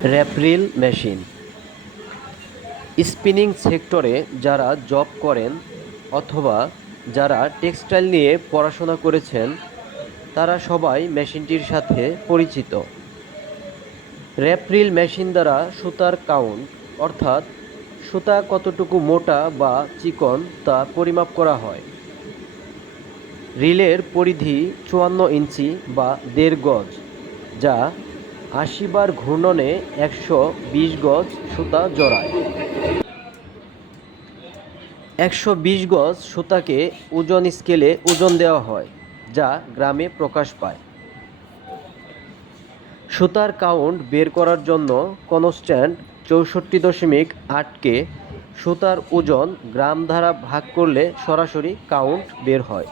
র্যাপরিল machine. Spinning সেক্টরে যারা job করেন অথবা যারা টেক্সটাইল নিয়ে পড়াশোনা করেছেন তারা সবাই মেশিনটির সাথে পরিচিত। র্যাপরিল মেশিন দ্বারা সুতার কাউন্ট অর্থাৎ সুতা কতটুকু মোটা বা চিকন তা পরিমাপ করা হয়। রিলের পরিধি ৫৪ ইঞ্চি বা ১.৫ গজ, যা ৮০ বার ঘূর্ণনে ১২০ গজ সুতা জড়ায়। ১২০ গজ সুতাকে ওজন স্কেলে ওজন দেওয়া হয়, যা গ্রামে প্রকাশ পায়। সুতার কাউন্ট বের করার জন্য কনস্ট্যান্ট ৬৪.৮কে সুতার ওজন গ্রাম দ্বারা ভাগ করলে সরাসরি কাউন্ট বের হয়।